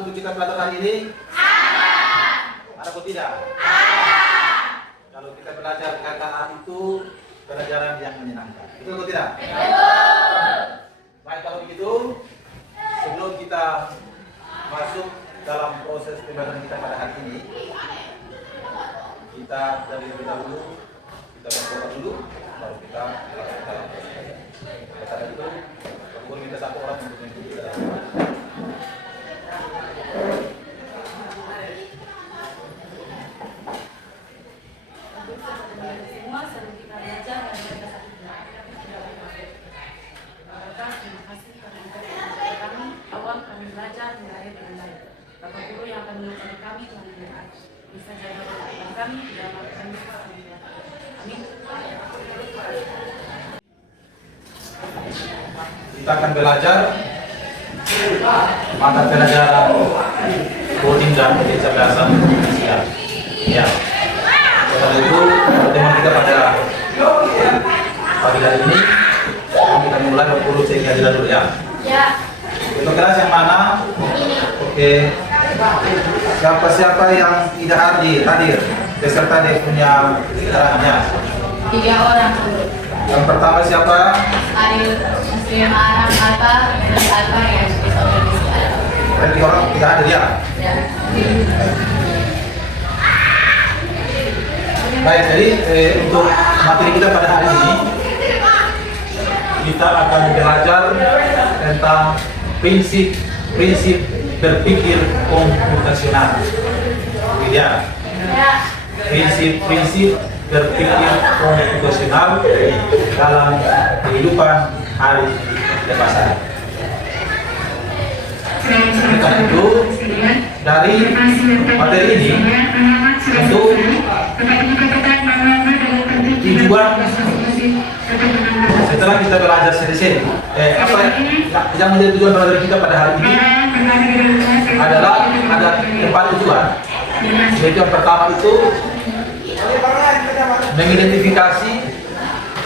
untuk kita belajar hari ini? Ada atau tidak? Kalau kita belajar KKA itu pelajaran yang menyenangkan. Betul atau tidak? Baik, kalau begitu sebelum kita masuk dalam proses pembelajaran kita pada hari ini, kita dari lebih dahulu kita berdoa dulu, baru kita masuk dalam proses. Karena itu, perlu minta satu orang untuk mengikuti kita dalam semua sebelum kita belajar dan kita satu doa. Bapak, terima kasih karena kami awal kami belajar mulai dengan baik. Bapak Guru yang akan mengajar kami Tuhan berkati. Bisa jaga kehidupan kami dalam kami. Amin. kita akan belajar mata pelajaran coding dan kecerdasan manusia. Ya. Karena itu teman kita pada pagi hari ini kita mulai berpuluh sehingga dulu ya. Ya. Untuk kelas yang mana? Oke. Siapa-siapa yang tidak hadir beserta dia punya keterangannya? 3 orang. Yang pertama siapa? Adil, Muslim, Arab, Alfa, dan Alfa yang bisa berdiskusi. Berarti orang tidak hadir ya? Ya. Baik, jadi untuk materi kita pada hari ini kita akan belajar tentang prinsip berpikir komputasional. Ya. Prinsip berpikir komputasional dalam kehidupan hari dewasa. Karena itu dari materi ini untuk tujuan setelah kita belajar selesai apa yang menjadi tujuan belajar kita pada hari ini adalah ada 4 tujuan. Yaitu yang pertama itu mengidentifikasi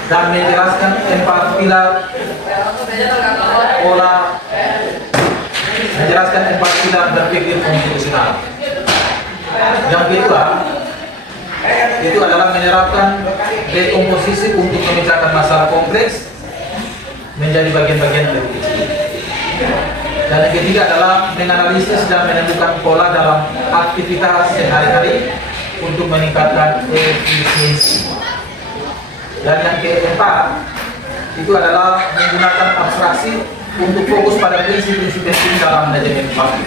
dan menjelaskan 4 pilar pola menjelaskan 4 pilar berpikir komputasional. Yang kedua itu adalah menerapkan dekomposisi untuk memecahkan masalah kompleks menjadi bagian-bagian lebih kecil. Dan yang ketiga adalah menganalisis dan menemukan pola dalam aktivitas sehari-hari untuk meningkatkan efisiensi. Dan yang keempat itu adalah menggunakan abstraksi untuk fokus pada prinsip-prinsip penting dalam manajemen waktu.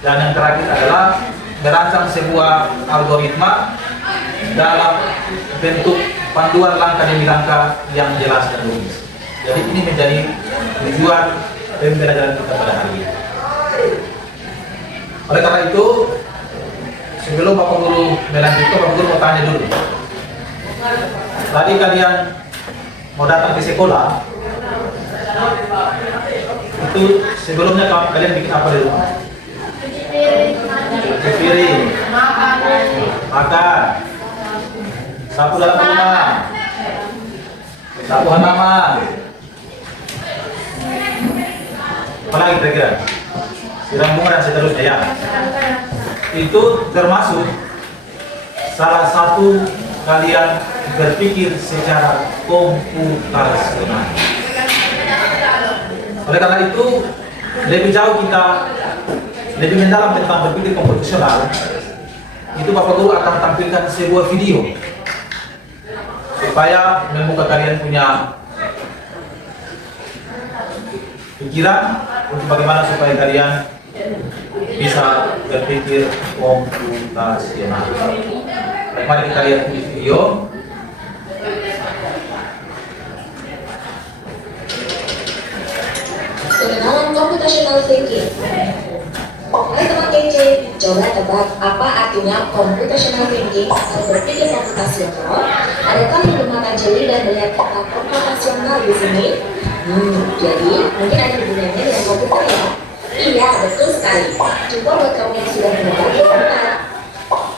Dan yang terakhir adalah merancang sebuah algoritma dalam bentuk panduan langkah demi langkah yang jelas dan logis. Jadi ini menjadi tujuan pembelajaran kita pada hari ini. Oleh karena itu, sebelum Bapak Guru melanjutkan, Bapak Guru mau tanya dulu. Tadi kalian mau datang ke sekolah, itu sebelumnya kalian bikin apa di rumah? Cuci piring, makan, sapu dalam rumah, sapu halaman. Apalagi kira-kira? Siram bunga dan seterusnya ya. Itu termasuk salah satu kalian berpikir secara komputasional. Oleh karena itu, lebih jauh kita lebih mendalam tentang berpikir komputasional, itu Bapak Guru akan tampilkan sebuah video supaya membuka kalian punya pikiran untuk bagaimana supaya kalian bisa berpikir komputasional. Mari kita lihat video. Pengenalan computational thinking. Hai teman kece, coba tebak apa artinya computational thinking atau berpikir komputasional? Adakah yang memakan jeli dan melihat kata komputasional di sini? Jadi mungkin ada hubungannya dengan komputer ya? Iya, betul sekali. Coba buat kamu yang sudah mendengar benar.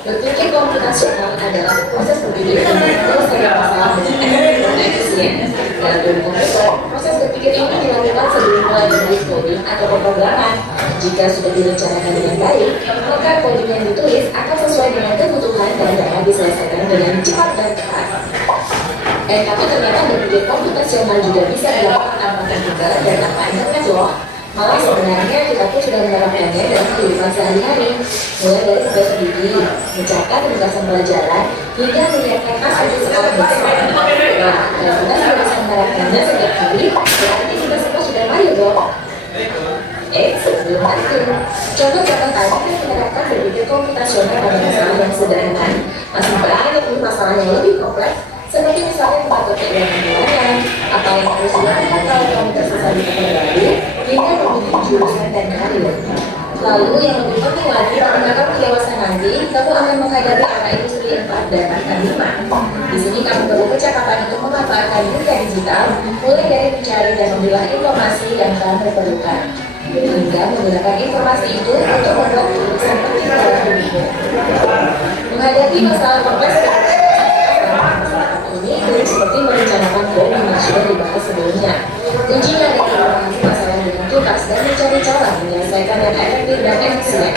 Berpikir komputasional adalah proses berpikir untuk menyelesaikan masalah dengan efisien. Dalam ilmu komputer, proses berpikir ini dilakukan sebelum mulai menulis coding atau pemrograman. Jika sudah direncanakan dengan baik, maka coding yang ditulis akan sesuai dengan kebutuhan dan dapat diselesaikan dengan cepat dan tepat. Tapi ternyata berpikir komputasional juga bisa dilakukan tanpa komputer dan tanpa internet loh. Malah sebenarnya kita pun sudah menerapkannya dalam kehidupan sehari-hari, mulai dari tugas gigi, mencatat tugasan pelajaran, hingga melihat kertas untuk sekolah besar. Nah, kalau kita sudah bisa menerapkannya setiap hari, berarti kita semua sudah mahir dong. Sebelum itu, contoh tadi kita menerapkan berpikir komputasional pada masalah yang sederhana. Masih banyak masalah yang lebih kompleks, seperti misalnya mengatur keuangan bulanan, apa yang harus dilakukan kalau kamu tersesat di tempat baru, hingga memilih jurusan dan karir. Lalu yang lebih penting lagi, ketika kamu dewasa nanti, kamu akan menghadapi era industri 4 dan bahkan 5. Di sini kamu perlu kecakapan untuk memanfaatkan dunia digital, mulai dari mencari dan memilah informasi yang kamu perlukan, hingga menggunakan informasi itu untuk membuat keputusan penting dalam hidupmu. Menghadapi masalah kompleks ini seperti merencanakan bom yang sudah dibahas sebelumnya. Kuncinya adalah memahami masalah dengan tuntas dan mencari cara menyelesaikan yang efektif dan efisien.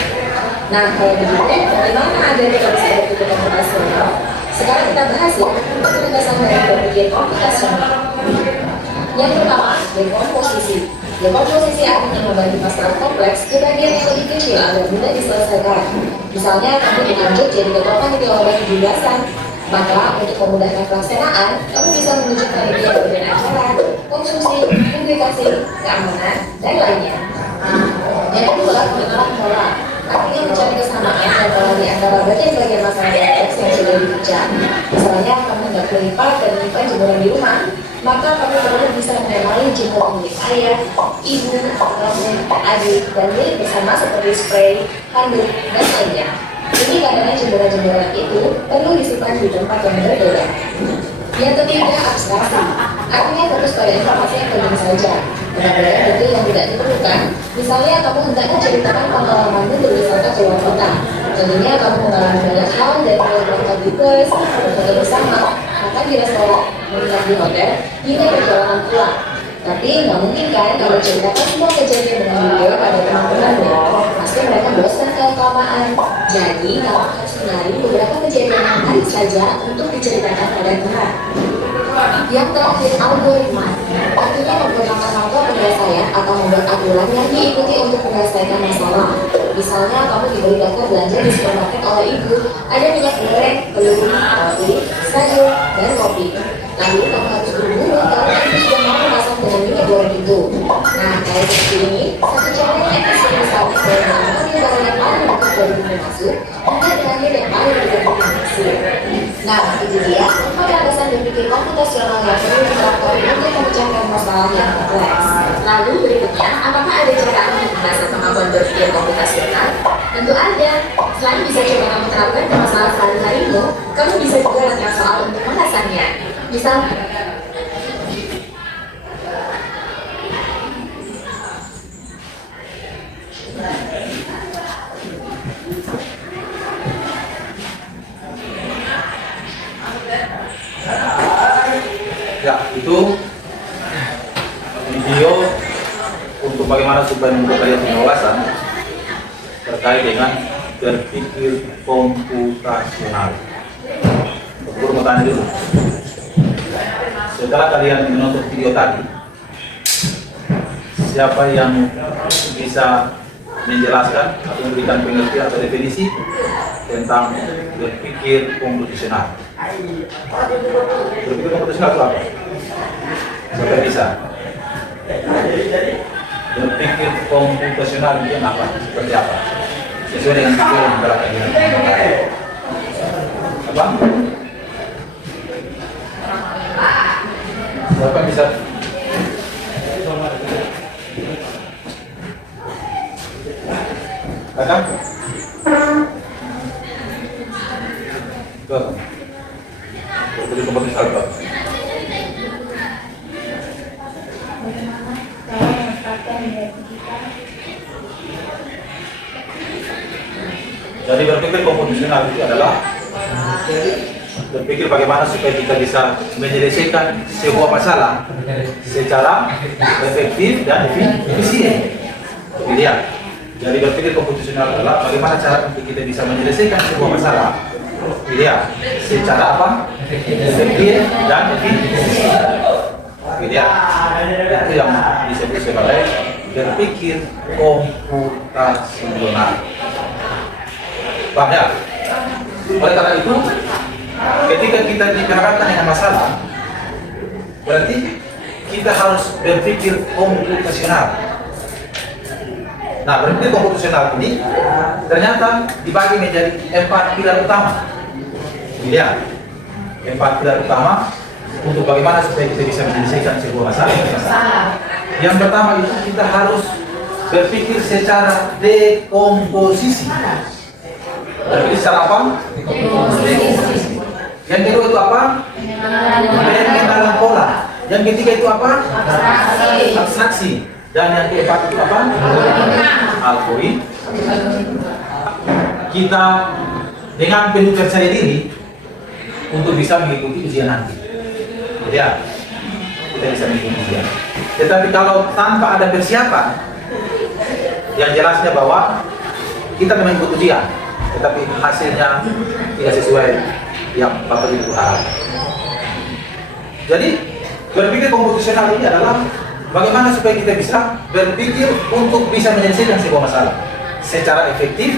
Nah, kalau begitu, bagaimana agar kita bisa berpikir komputasional? Sekarang kita bahas ya, kecerdasan dari berpikir komputasional. Yang pertama, dekomposisi. Dekomposisi artinya membagi masalah kompleks ke bagian yang lebih kecil agar mudah diselesaikan. Misalnya, kamu ditunjuk jadi ketua panitia lomba 17-an. Maka untuk memudahkan pelaksanaan, kamu bisa menunjuk panitia bagian acara, konsumsi, publikasi, keamanan, dan lainnya. Yang kedua, pengenalan pola. Artinya mencari kesamaan antara di antara bagian-bagian masalah kompleks yang sudah diucap. Misalnya, kamu hendak melipat dan menyimpan jemuran di rumah, maka kamu perlu bisa mengenali jemuran milik ayah, ibu, adik, dan milik bersama seperti spray, handuk, dan lainnya. Ini karena jemuran-jemuran itu perlu disimpan di tempat yang berbeda. Yang ketiga, abstraksi. Artinya fokus pada informasi yang penting saja. Benar-benar detail yang tidak diperlukan. Misalnya, kamu hendak menceritakan pengalamanmu berwisata ke luar kota. Tentunya kamu mengalami banyak hal dari mulai berangkat di bus, berfoto bersama, makan di restoran, menginap di hotel, hingga perjalanan pulang. Tapi nggak mungkin kan kalau ceritakan semua kejadian dengan detail pada teman-temanmu. Pasti mereka bosan kalau kelamaan. Jadi kamu harus mencari beberapa kejadian yang menarik saja untuk diceritakan pada teman. Yang terakhir, algoritma. Artinya menggunakan algo penyelesaian atau membuat aturan yang diikuti untuk menyelesaikan masalah. Misalnya kamu diberi daftar belanja di supermarket oleh ibu, ada minyak goreng, telur, roti, sayur, dan kopi. Lalu kamu harus berburu kalau kamu sudah mau memasak dengan minyak goreng itu. Nah, kayak seperti ini, satu cara yang efisien misalnya dari mengambil barang yang paling dekat dari pintu masuk, hingga terakhir yang paling dekat dari hasil. Nah, itu dia landasan berpikir komputasional yang perlu diterapkan untuk memecahkan masalah yang kompleks. Lalu berikutnya, apakah ada cara untuk mengasah kemampuan berpikir komputasional? Tentu ada. Selain bisa coba kamu terapkan ke masalah sehari-harimu, kamu bisa juga latihan soal untuk mengasahnya. Misal, ya, itu video untuk bagaimana supaya membuat kalian punya wawasan terkait dengan berpikir komputasional. Aku mau tanya dulu. Setelah kalian menonton video tadi, siapa yang bisa menjelaskan atau memberikan pengertian atau definisi tentang berpikir komputasional? Berpikir komputasional itu apa? Siapa yang bisa? Berpikir komputasional itu apa? Seperti apa? Sesuai dengan pikir yang berlaku. Apa? Siapa yang bisa? Kakak? Tuh. Berpikir komputasional apa? Jadi berpikir komputasional itu adalah berpikir bagaimana supaya kita bisa menyelesaikan sebuah masalah secara efektif dan efisien. Lihat, jadi berpikir komposisional adalah bagaimana cara untuk kita bisa menyelesaikan sebuah masalah. Lihat, secara apa? Efektif dan efisien. Lihat, itu yang disebut sebagai berpikir komputasional. Paham ya? Oleh karena itu, ketika kita dihadapkan dengan masalah, berarti kita harus berpikir komputasional. Nah, berpikir komputasional ini ternyata dibagi menjadi 4 pilar utama. Lihat, 4 pilar utama untuk bagaimana supaya kita bisa menyelesaikan sebuah masalah. Yang pertama itu kita harus berpikir secara dekomposisi. Berpikir secara apa? Dekomposisi. Yang kedua itu apa? Pengenalan pola. Yang ketiga itu apa? Abstraksi. Dan yang keempat itu apa? Algoritma. Kita dengan penuh percaya diri untuk bisa mengikuti ujian nanti. Ya, kita bisa mengikuti ujian. Tetapi kalau tanpa ada persiapan, yang jelasnya bahwa kita memang ikut ujian, tetapi hasilnya tidak sesuai yang Bapak Ibu harapkan. Jadi berpikir komputasional ini adalah bagaimana supaya kita bisa berpikir untuk bisa menyelesaikan sebuah masalah secara efektif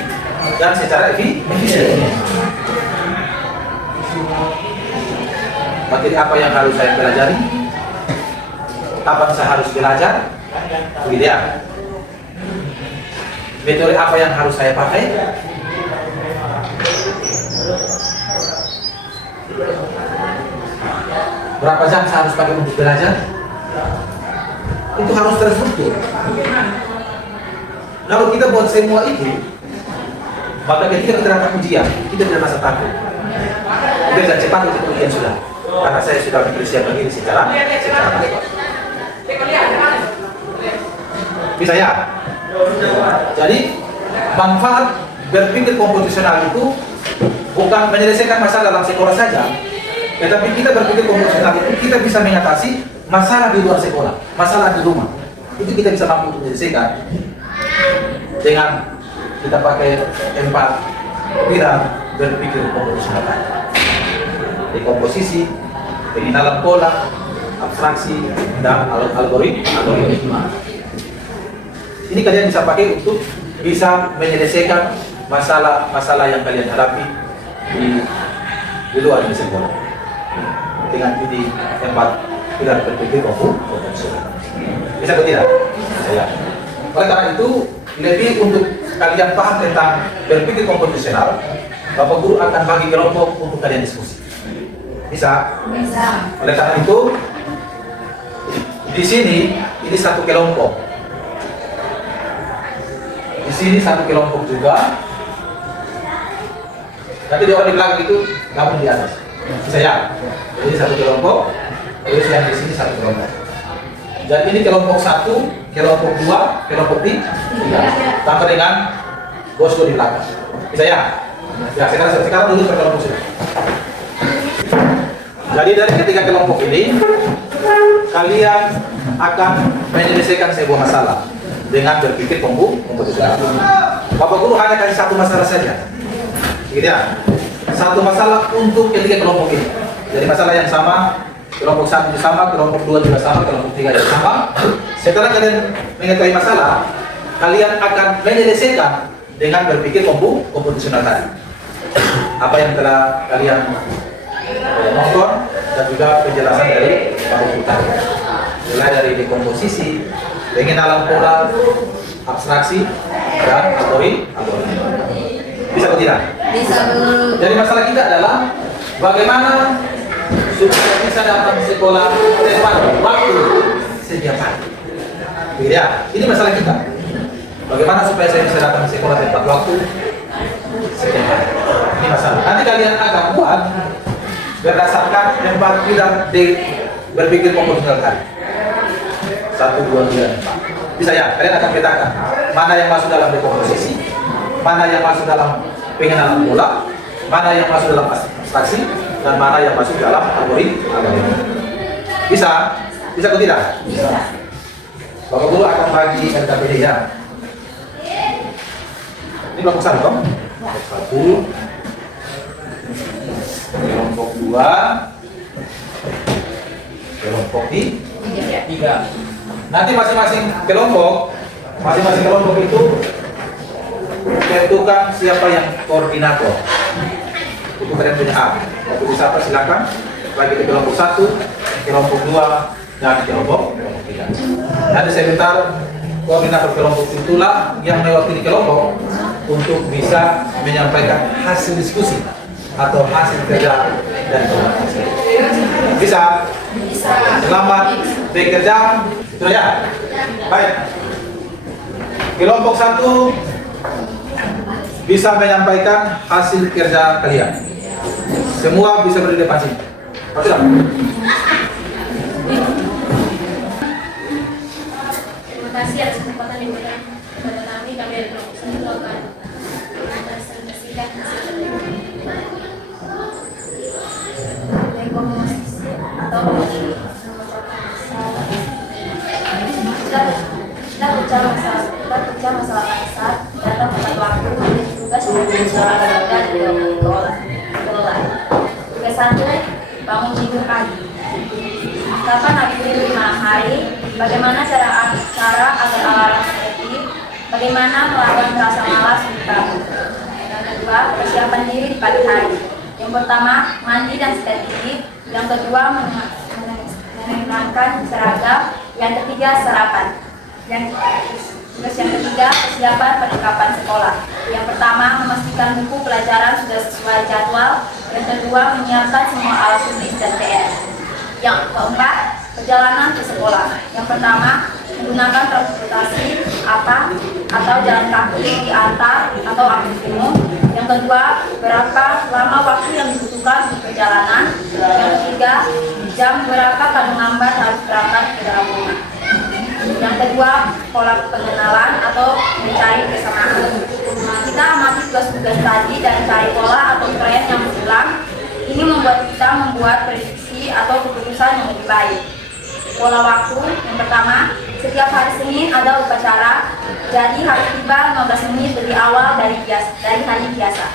dan secara efisien. Materi apa yang harus saya pelajari? Kapan saya harus belajar? Lihat. Metode apa yang harus saya pakai? Berapa jam saya harus pakai untuk belajar? Itu harus terstruktur. Kalau kita buat semua itu, maka ketika kita datang ujian, kita tidak merasa takut. Kita bisa cepat untuk ujian sudah, karena saya sudah mempersiapkan diri secara baik. Bisa ya? Jadi manfaat berpikir komputasional itu bukan menyelesaikan masalah dalam sekolah saja, tetapi kita berpikir komputasional itu kita bisa mengatasi masalah di luar sekolah, masalah di rumah. Itu kita bisa mampu untuk menyelesaikan dengan kita pakai 4 pilar berpikir komputasional tadi. Dekomposisi, pengenalan pola, abstraksi, dan algoritma. Ini kalian bisa pakai untuk bisa menyelesaikan masalah-masalah yang kalian hadapi di luar di sekolah. Dengan ini 4 pilar berpikir komputasional. Bisa atau tidak? Saya. Oleh karena itu, lebih untuk kalian paham tentang berpikir komputasional, Bapak Guru akan bagi kelompok untuk kalian diskusi. Bisa? Bisa. Oleh karena itu, di sini ini satu kelompok. Di sini satu kelompok juga. Nanti di orang di belakang itu gabung di atas. Bisa ya? Jadi satu kelompok, terus yang di sini satu kelompok. Jadi ini kelompok 1, kelompok 2, kelompok 3, tambah dengan bosku di belakang. Bisa ya? Ya, sekarang dulu ke kelompok sudah. Jadi dari ketiga kelompok ini, kalian akan menyelesaikan sebuah masalah dengan berpikir komputasional. Bapak Guru hanya kasih satu masalah saja, gitu ya? Satu masalah untuk ketiga kelompok ini. Jadi masalah yang sama, kelompok 1 sama, kelompok 2 juga sama, kelompok 3 juga sama. Setelah kalian mengetahui masalah, kalian akan menyelesaikan dengan berpikir komputasional tadi. Apa yang telah kalian nonton dan juga penjelasan dari Pak Guru tadi. Mulai dari dekomposisi, pengenalan pola, abstraksi, dan algoritma. Bisa atau tidak? Bisa. Jadi masalah kita adalah bagaimana supaya bisa datang sekolah tepat waktu setiap hari. Ya, ini masalah kita. Bagaimana supaya saya bisa datang sekolah tepat waktu setiap hari? Ini masalah. Nanti kalian akan buat berdasarkan 4 pilar di berpikir komputasional tadi. 1, 2, 3, 4. Bisa ya? Kalian akan petakan mana yang masuk dalam dekomposisi, mana yang masuk dalam pengenalan pola, mana yang masuk dalam abstraksi, dan mana yang masuk dalam kategori akademik. Bisa? Bisa atau tidak? Bisa. Bapak Guru akan bagi LKPD ya. Ini kelompok 1 dong? Kelompok 1, kelompok 2, kelompok 3. Nanti masing-masing kelompok itu tentukan siapa yang koordinator. Itu kalian punya A. Waktu bisa silakan bagi ke kelompok 1, kelompok 2, dan kelompok 3. Nanti saya minta koordinator kelompok itulah yang mewakili kelompok untuk bisa menyampaikan hasil diskusi atau hasil kerja dari kelompok. Bisa? Bisa. Selamat bekerja. Itu ya. Baik. Kelompok 1 bisa menyampaikan hasil kerja kalian. Semua bisa berdiri di depan sini. Sudah. Terima kasih atas kesempatan yang diberikan kepada kami dari kelompok 1 akan presentasikan hasil rekomendasi atau kita bicara masalah dasar datang tepat waktu menjadi tugas yang seorang keluarga dikelola. Tugas 1, bangun tidur pagi. Kapan habis tidur di malam hari? Bagaimana cara agar alarm efektif? Bagaimana melawan rasa malas di bangun? Yang kedua, persiapan diri di pagi hari. Yang pertama, mandi dan sikat gigi. Yang kedua, mengenakan seragam. Yang ketiga, sarapan. Yang ketiga, persiapan perlengkapan sekolah. Yang pertama, memastikan buku pelajaran sudah sesuai jadwal. Yang kedua, menyiapkan semua alat tulis dan PR. Yang keempat, perjalanan ke sekolah. Yang pertama, menggunakan transportasi atau jalan kaki diantar atau angkutan umum. Yang kedua, berapa lama waktu yang dibutuhkan untuk perjalanan. Yang ketiga, jam berapa kadang lambat harus berangkat ke dalam rumah. Yang kedua, pola pengenalan atau mencari kesamaan. Kita amati tugas-tugas tadi dan cari pola atau tren yang berulang. Ini membuat kita membuat prediksi atau keputusan yang lebih baik. Pola waktu, yang pertama, setiap hari Senin ada upacara, jadi harus tiba 15 menit lebih awal dari hari biasa.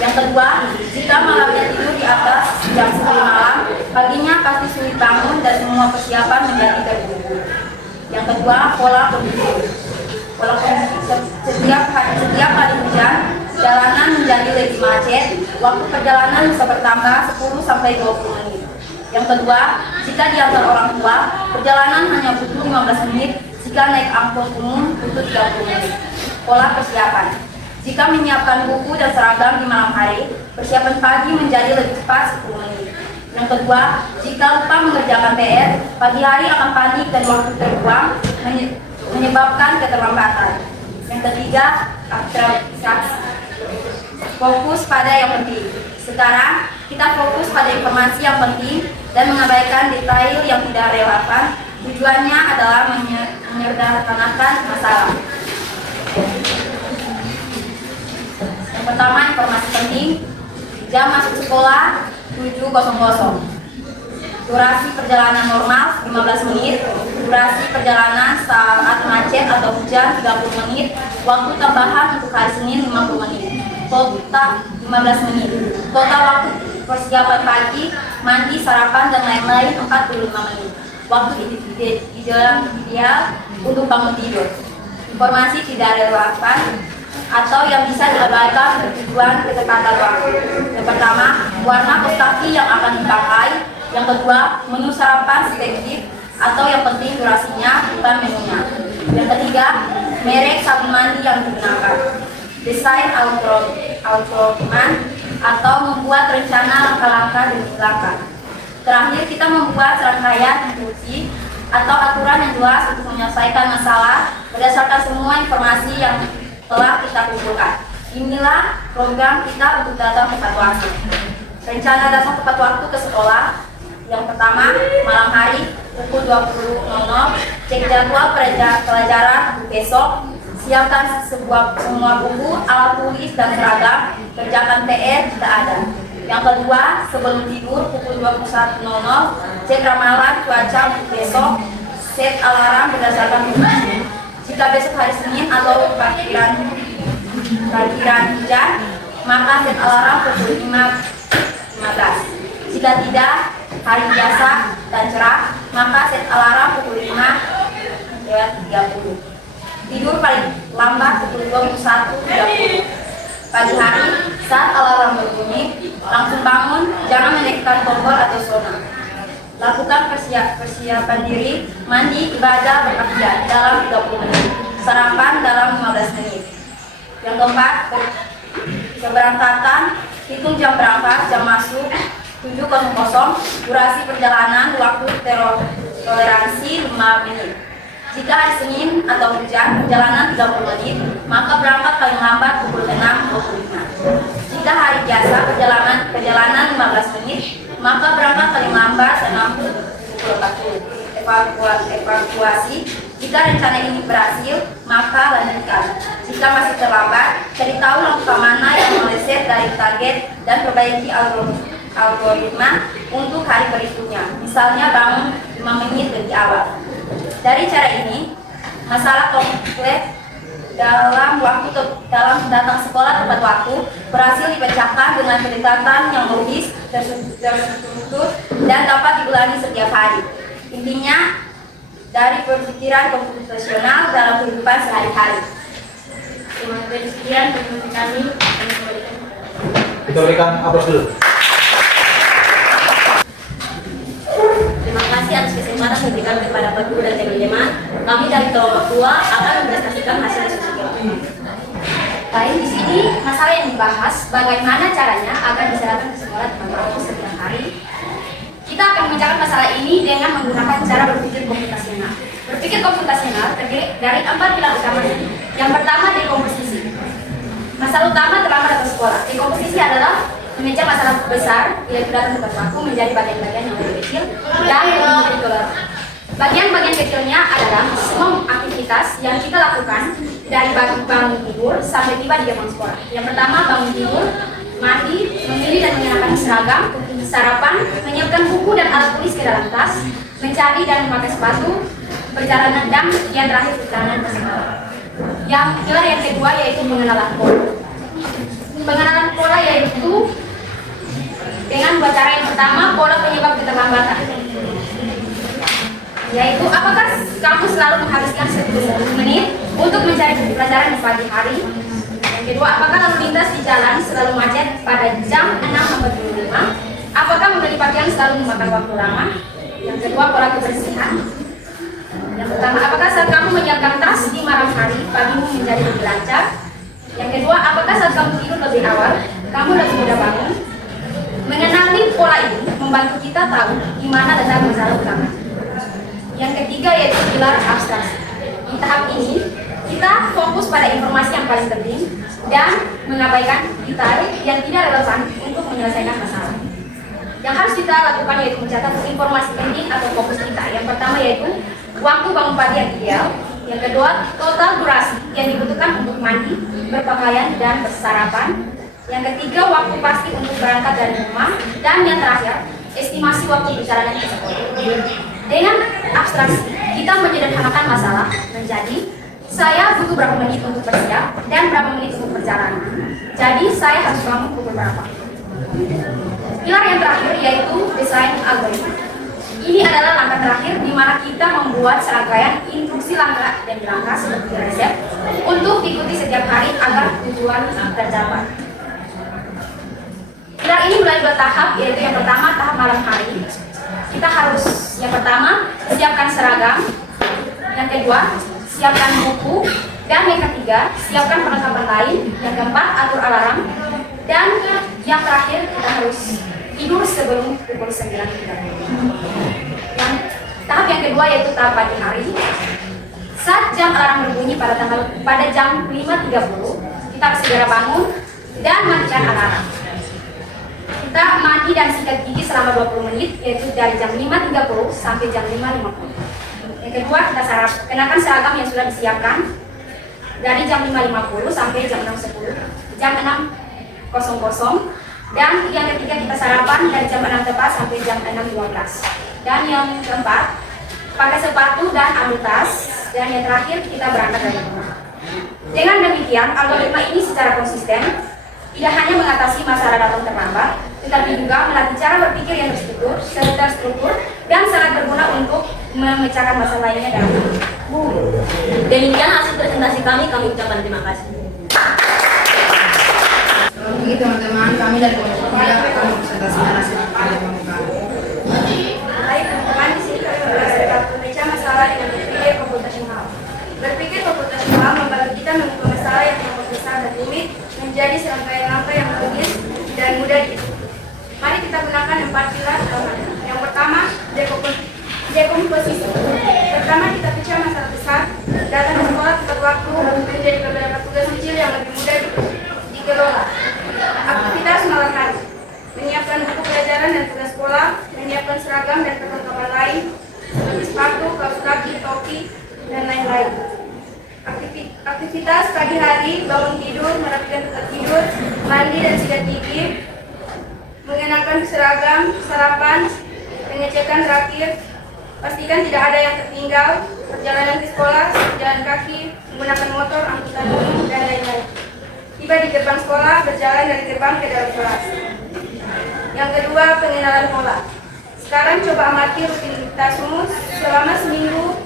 Yang kedua, jika malamnya tidur di atas jam 10 malam, paginya pasti sulit bangun dan semua persiapan menjadi terburu-buru. Yang kedua, pola kondisi. Setiap kali hujan, jalanan menjadi lebih macet, waktu perjalanan bisa bertambah 10-20 menit. Yang kedua, jika diantar orang tua, perjalanan hanya butuh 15 menit, jika naik angkot umum butuh 30 menit. Pola persiapan. Jika menyiapkan buku dan seragam di malam hari, persiapan pagi menjadi lebih cepat 10 menit. Yang kedua, jika lupa mengerjakan PR, pagi hari akan panik dan waktu terbuang, menyebabkan keterlambatan. Yang ketiga, abstraksi. Fokus pada yang penting. Sekarang, kita fokus pada informasi yang penting dan mengabaikan detail yang tidak relevan. Tujuannya adalah menyederhanakan masalah. Yang pertama, informasi penting. Jam masuk sekolah 7.00. Durasi perjalanan normal 15 menit. Durasi perjalanan saat macet atau hujan 30 menit. Waktu tambahan untuk hari Senin 50 menit. Total 15 menit. Total waktu persiapan pagi, mandi, sarapan, dan lain-lain 45 menit. Waktu ideal untuk bangun tidur. Informasi tidak relevan atau yang bisa diabaikan bertujuan ketepatan waktu. Yang pertama, warna kaos kaki yang akan dipakai. Yang kedua, menu sarapan spesifik atau yang penting durasinya, bukan menunya. Yang ketiga, merek sabun mandi yang digunakan. Desain outline atau membuat rencana langkah-langkah demi langkah. Terakhir, kita membuat rangkaian instruksi atau aturan yang jelas untuk menyelesaikan masalah berdasarkan semua informasi yang telah kita kumpulkan. Inilah program kita untuk datang tepat waktu. Rencana datang tepat waktu ke sekolah. Yang pertama, malam hari pukul 20.00, cek jadwal pelajaran besok. Siapkan semua buku, alat tulis, dan seragam. Kerjakan PR jika ada. Yang kedua, sebelum tidur pukul 21.00, cek ramalan cuaca untuk besok, set alarm berdasarkan kondisi. Jika besok hari Senin atau perkiraan hujan, maka set alarm pukul 5.15. Jika tidak, hari biasa dan cerah, maka set alarm pukul 5.30. Tidur paling lambat pukul 21.30. Pagi hari, saat alarm berbunyi, langsung bangun, jangan menekan tombol atau zona. Lakukan persiapan diri, mandi, ibadah, bekerja dalam 30 menit, sarapan dalam 15 menit. Yang keempat, keberangkatan, hitung jam berangkat, jam masuk, 7.00, durasi perjalanan, waktu toleransi 5 menit. Jika hari Senin atau hujan, perjalanan 30 menit, maka berangkat paling lambat pukul 6.25. Jika hari biasa, perjalanan 15 menit, maka berangkat paling lambat 6.40. Evakuasi, jika rencana ini berhasil, maka lanjutkan. Jika masih terlambat, cari tahu langkah mana yang meleset dari target dan perbaiki algoritma untuk hari berikutnya. Misalnya bangun 5 menit lebih awal. Dari cara ini, masalah kompleks dalam datang sekolah tepat waktu berhasil dipecahkan dengan pendekatan yang logis, terstruktur, dan dapat diulangi setiap hari. Intinya, dari pemikiran komputasional dalam kehidupan sehari-hari. Terima kasih sekian presentasi kami. Kita berikan aplaus dulu. Terima kasih atas kesempatan yang diberikan kepada Bapak Guru dan teman-teman. Kami dari kelompok 2 akan mempresentasikan hasil diskusi kami. Baik, di sini masalah yang dibahas bagaimana caranya agar diserahkan ke sekolah teman-teman setiap hari. Kita akan membicarakan masalah ini dengan menggunakan cara berpikir komputasional. Berpikir komputasional terdiri dari 4 pilar utama. Yang pertama, dekomposisi. Masalah utama terlambat datang sekolah. Dekomposisi adalah memecah masalah besar, yaitu datang tepat waktu menjadi bagian-bagian yang lebih kecil dan menjadi keluar. Bagian-bagian kecilnya adalah semua aktivitas yang kita lakukan dari bangun tidur sampai tiba di jam sekolah. Yang pertama, bangun tidur, mandi, memilih dan mengenakan seragam, sarapan, menyiapkan buku dan alat tulis ke dalam tas, mencari dan memakai sepatu, perjalanan, dan yang terakhir perjalanan ke sekolah. Yang kedua yaitu pengenalan pola. Pengenalan pola yaitu dengan dua cara. Yang pertama, pola penyebab keterlambatan, yaitu apakah kamu selalu menghabiskan 10 menit untuk mencari pelajaran di pagi hari. Yang kedua, apakah lalu lintas di jalan selalu macet pada jam 6.45. Apakah membeli pakaian selalu memakan waktu lama. Yang kedua, pola kebersihan. Yang pertama, apakah saat kamu menyiapkan tas di malam hari pagimu menjadi lebih lancar. Yang kedua, apakah saat kamu tidur lebih awal kamu lebih mudah bangun. Mengenali pola ini membantu kita tahu di mana letak masalah utama. Yang ketiga yaitu pilar abstraksi. Di tahap ini kita fokus pada informasi yang paling penting dan mengabaikan detail yang tidak relevan untuk menyelesaikan masalah. Yang harus kita lakukan yaitu mencatat informasi penting atau fokus kita. Yang pertama yaitu waktu bangun pagi yang ideal. Yang kedua, total durasi yang dibutuhkan untuk mandi, berpakaian, dan bersarapan. Yang ketiga, waktu pasti untuk berangkat dari rumah. Dan yang terakhir, estimasi waktu perjalanan ke sekolah. Dengan abstraksi, kita menyederhanakan masalah menjadi saya butuh berapa menit untuk bersiap dan berapa menit untuk perjalanan. Jadi saya harus bangun pukul berapa. Pilar yang terakhir yaitu desain algoritma. Ini adalah langkah terakhir di mana kita membuat serangkaian instruksi langkah dan langkah seperti resep untuk diikuti setiap hari agar tujuan tercapai. Pilar ini mulai bertahap, yaitu yang pertama tahap malam hari. Kita harus yang pertama siapkan seragam, yang kedua siapkan buku, dan yang ketiga siapkan perlengkapan lain, yang keempat atur alarm, dan yang terakhir kita harus tidur sebelum pukul 9.30. Tahap yang kedua yaitu tahap pagi hari. Saat jam alarm berbunyi pada jam 5.30, kita harus segera bangun dan matikan alarm. Kita mandi dan sikat gigi selama 20 menit, yaitu dari jam 5.30 sampai jam 5.50. Yang kedua, kita kenakan seragam yang sudah disiapkan dari jam 5.50 sampai jam 6.10. Jam 6.00, Dan yang ketiga kita sarapan dari jam 6 tepat sampai jam 6.15. Dan yang keempat, pakai sepatu dan ambil tas. Dan yang terakhir kita berangkat dari rumah. Dengan demikian, algoritma ini secara konsisten tidak hanya mengatasi masalah datang terlambat, tetapi juga melatih cara berpikir yang terstruktur dan sangat berguna untuk memecahkan masalah lainnya dalam hidup. Demikian hasil presentasi kami ucapkan terima kasih. Oke teman-teman, kami dari kelompok 3 akan mempresentasikan hasil pertemuan kami. Baik teman-teman, di sini kami membahas memecah masalah dengan berpikir komputasional. Berpikir komputasional membantu kita membuka masalah yang terlalu besar dan rumit menjadi serangkaian langkah yang logis dan mudah diikuti. Mari kita gunakan 4 pilar utamanya. Yang pertama, dekomposisi. Pertama, kita pecah masalah besar, datang ke sekolah tepat waktu menjadi beberapa tugas kecil yang lebih mudah dikelola. Aktivitas malam hari, menyiapkan buku pelajaran dan tugas sekolah, menyiapkan seragam dan perlengkapan lain seperti sepatu, kaos kaki, topi, dan lain-lain. Aktivitas pagi hari, bangun tidur, merapikan tempat tidur, mandi dan sikat gigi, mengenakan seragam, sarapan, pengecekan terakhir, pastikan tidak ada yang tertinggal, perjalanan ke sekolah, jalan kaki, menggunakan motor, angkutan umum, dan lain-lain. Tiba di gerbang sekolah, berjalan dari gerbang ke dalam kelas. Yang kedua, pengenalan pola. Sekarang coba amati rutinitasmu selama seminggu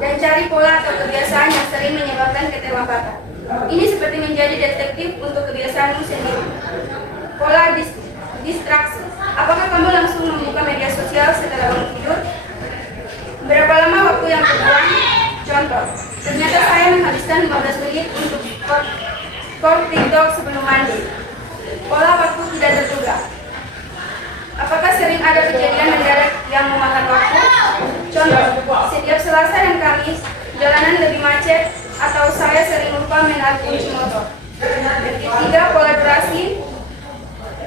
dan cari pola atau kebiasaan yang sering menyebabkan keterlambatan. Ini seperti menjadi detektif untuk kebiasaanmu sendiri. Pola distraksi. Apakah kamu langsung membuka media sosial setelah bangun tidur? Berapa lama waktu yang terbuang? Contoh, ternyata saya menghabiskan 15 menit untuk skor TikTok sebelum mandi. Pola waktu tidak terduga. Apakah sering ada kejadian mendadak yang memakan waktu? Contoh, setiap Selasa dan Kamis, jalanan lebih macet atau saya sering lupa menarik kunci motor. Dan ketiga, pola durasi.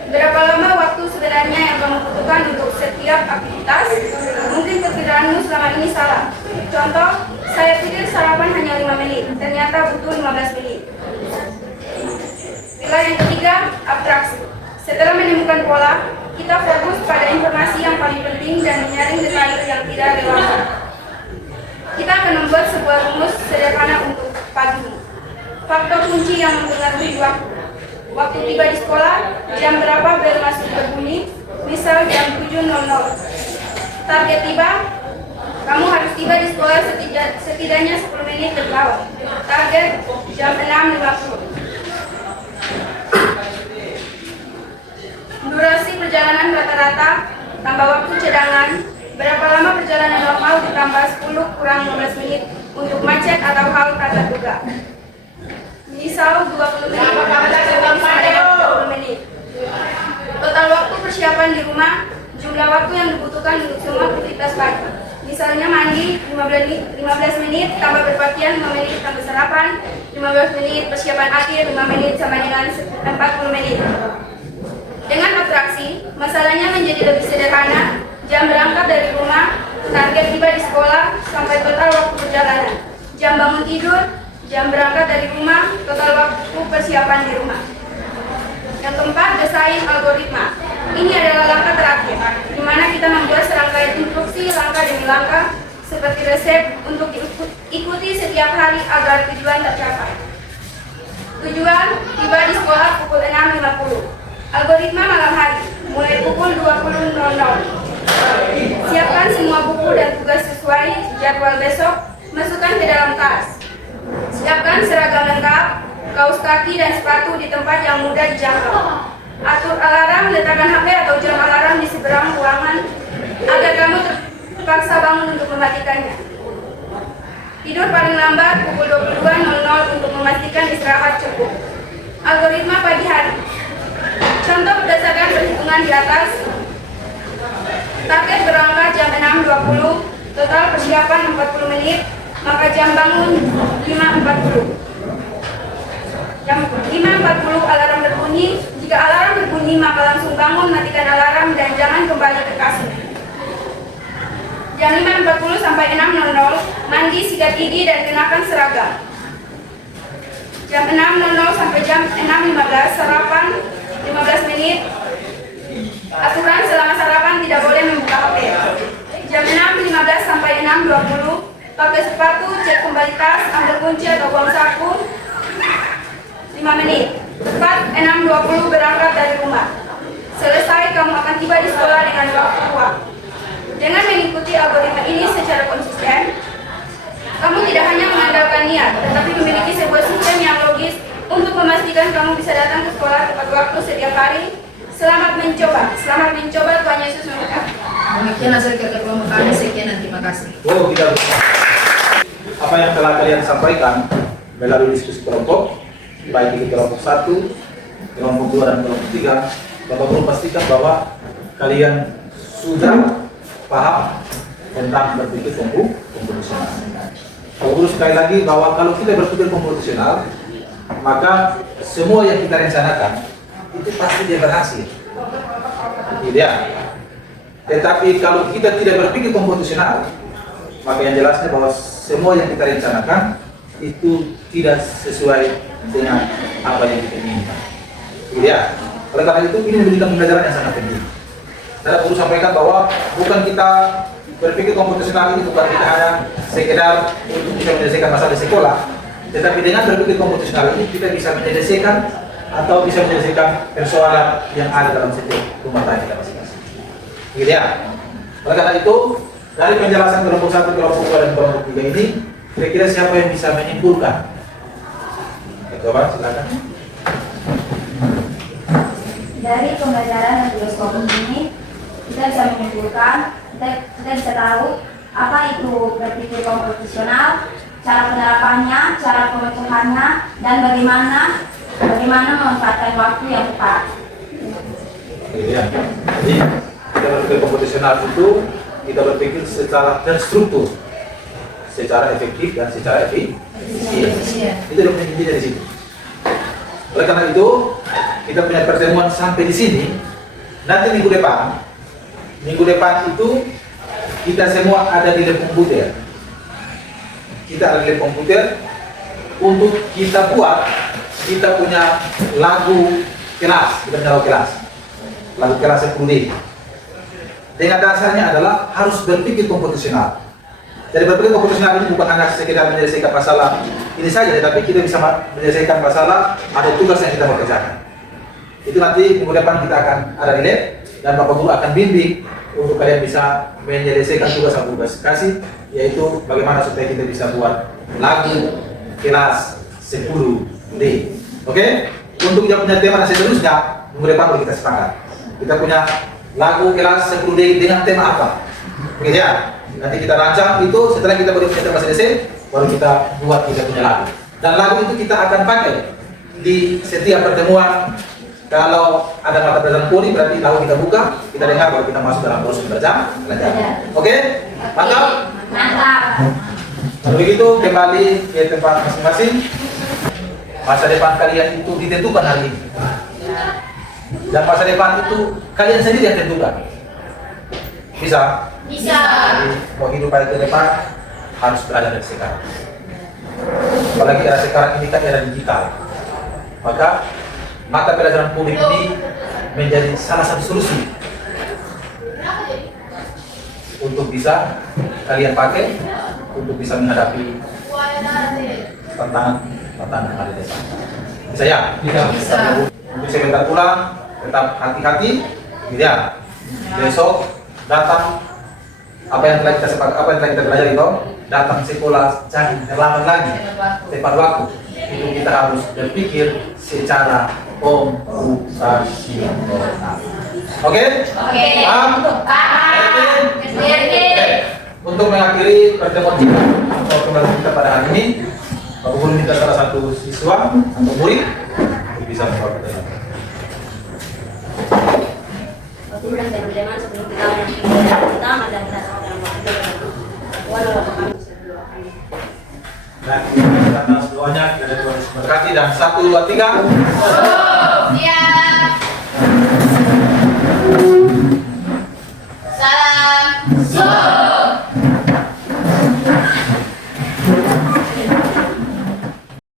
Berapa lama waktu sebenarnya yang kamu butuhkan untuk setiap aktivitas? Mungkin perkiraanmu selama ini salah. Contoh, saya pikir sarapan hanya 5 menit, ternyata butuh 15 menit. Pilar yang ketiga, abstraksi. Setelah menemukan pola, kita fokus pada informasi yang paling penting dan menyaring detail yang tidak relevan. Kita akan membuat sebuah rumus sederhana untuk pagi. Faktor kunci yang mempengaruhi waktu. Waktu tiba di sekolah, jam berapa bel masuk berbunyi, misal jam 7.00. Target tiba, kamu harus tiba di sekolah setidaknya 10 menit lebih awal. Target jam 6.50. Durasi perjalanan rata-rata, tambah waktu cadangan, berapa lama perjalanan normal ditambah 10 kurang 15 menit untuk macet atau hal tak terduga. Misal 20 menit, 20 menit. Total waktu persiapan di rumah, jumlah waktu yang dibutuhkan untuk semua aktivitas pagi. Misalnya mandi 15 menit, tambah berpakaian 5 menit, tambah sarapan 15 menit, persiapan akhir 5 menit sama dengan 40 menit. Dengan abstraksi, masalahnya menjadi lebih sederhana. Jam berangkat dari rumah, target tiba di sekolah, sampai total waktu perjalanan. Jam bangun tidur, jam berangkat dari rumah, total waktu persiapan di rumah. Yang keempat, desain algoritma. Ini adalah langkah terakhir, di mana kita membuat serangkaian instruksi langkah demi langkah, seperti resep untuk diikuti setiap hari agar tujuan tercapai. Tujuan, tiba di sekolah pukul 6.50. Algoritma malam hari, mulai pukul 20.00. Siapkan semua buku dan tugas sesuai jadwal besok, masukkan ke dalam tas. Siapkan seragam lengkap, kaos kaki dan sepatu di tempat yang mudah dijangkau. Atur alarm, letakkan HP atau jam alarm di seberang ruangan agar kamu terpaksa bangun untuk mematikannya. Tidur paling lambat pukul 22.00 untuk memastikan istirahat cukup. Algoritma pagi hari. Contoh berdasarkan perhitungan di atas. Target berangkat jam 6.20, total persiapan 40 menit, maka jam bangun 5.40. Jam 5.40 alarm berbunyi. Jika alarm berbunyi, maka langsung bangun, matikan alarm, dan jangan kembali ke kasur. Jam 5.40 sampai 6.00, mandi, sikat gigi, dan kenakan seragam. Jam 6.00 sampai jam 6.15, sarapan 15 menit. menit. Aturan selama sarapan tidak boleh membuka HP. Jam 6.15 sampai 6.20 pakai sepatu, cek kembali tas, ambil kunci atau buang saku. 5 menit. 6.20 berangkat dari rumah. Selesai kamu akan tiba di sekolah dengan waktu tua. Dengan mengikuti algoritma ini secara konsisten, kamu tidak hanya mengandalkan niat, tetapi memiliki sebuah sistem yang logis untuk memastikan kamu bisa datang ke sekolah tepat waktu setiap hari. Selamat mencoba Tuhan Yesus memberkati. Demikian hasil kerja kelompok kami, sekian dan terima kasih. Oh, kita apa yang telah kalian sampaikan melalui diskusi kelompok, baik di kelompok 1, kelompok 2 dan kelompok 3, Bapak Guru pastikan bahwa kalian sudah paham tentang berpikir komputasional. Bapak Guru sekali lagi bahwa kalau kita berpikir komputasional, maka semua yang kita rencanakan itu pasti dia berhasil. Tidak. Tetapi kalau kita tidak berpikir komputasional, maka yang jelasnya bahwa semua yang kita rencanakan itu tidak sesuai dengan apa yang kita inginkan. Tidak. Oleh karena itu ini menjadi pembelajaran yang sangat penting. Saya perlu sampaikan bahwa bukan kita berpikir komputasional ini bukan kita hanya sekedar untuk bisa menyelesaikan masalah di sekolah, tetapi dengan berpikir komputasional ini kita bisa menyelesaikan atau bisa menyelesaikan persoalan yang ada dalam setiap rumah tangga kita masing-masing. Gitu ya. Oleh karena itu, dari penjelasan kelompok 1, kelompok 2 dan kelompok 3 ini, kira-kira siapa yang bisa menyimpulkan? Coba silakan. Dari pembelajaran dan tugas kelompok ini, kita bisa menyimpulkan, kita bisa tahu apa itu berpikir komputasional, cara penerapannya, cara pemecahannya, dan bagaimana memanfaatkan waktu yang tepat. Ya. Jadi kita berpikir komputasional itu kita berpikir secara terstruktur, secara efektif dan secara efisien. Itu yang penting dari situ. Oleh karena itu kita punya pertemuan sampai di sini. Nanti minggu depan itu kita semua ada di lab komputer. Kita ada di lab komputer untuk kita buat. Kita punya lagu kelas, lagu kelas 10D. Dengan dasarnya adalah harus berpikir komputasional. Jadi berpikir komputasional ini bukan hanya sekedar menyelesaikan masalah ini saja, tetapi kita bisa menyelesaikan masalah ada tugas yang kita mau kerjakan. Itu nanti minggu depan kita akan ada di lab dan Bapak Guru akan bimbing untuk kalian bisa menyelesaikan tugas kasih, yaitu bagaimana supaya kita bisa buat lagu kelas 10D. Oke? Untuk kita punya tema dan seterusnya, minggu depan baru kita sepakat. Kita punya lagu kelas 10D dengan tema apa? Oke ya? Nanti kita rancang itu, setelah kita baru punya tema selesai, baru kita buat kita punya lagu. Dan lagu itu kita akan pakai di setiap pertemuan. Kalau ada mata pelajaran poli, berarti lagu kita buka, kita dengar, baru kita masuk dalam proses belajar. Oke? Mantap? Mantap. Kalau begitu, kembali ke tempat masing-masing. Masa depan kalian itu ditentukan hari ini. Dan masa depan itu kalian sendiri yang tentukan. Bisa? Bisa. Jadi, mau hidup baik ke depan, harus berada dari sekarang. Apalagi era sekarang ini kan era digital. Maka, mata pelajaran publik ini menjadi salah satu solusi untuk bisa kalian pakai untuk bisa menghadapi tantangan hari depan. Bisa ya? Bisa. Untuk sebentar pulang, tetap hati-hati. Ya. Besok datang apa yang telah kita pelajari itu, datang sekolah jangan terlambat lagi, tepat waktu. Itu kita harus berpikir secara komputasional. Oke? Paham? Untuk mengakhiri pertemuan kita atau pembelajaran kita pada hari ini, Bapak Guru minta salah satu siswa atau murid untuk bisa membawa kita. Bapak Guru dan teman-teman, sebelum kita mengakhiri kita, mari kita sama dalam waktu Dan atas doanya kita Tuhan berkati dan 1, 2, 3. Salam.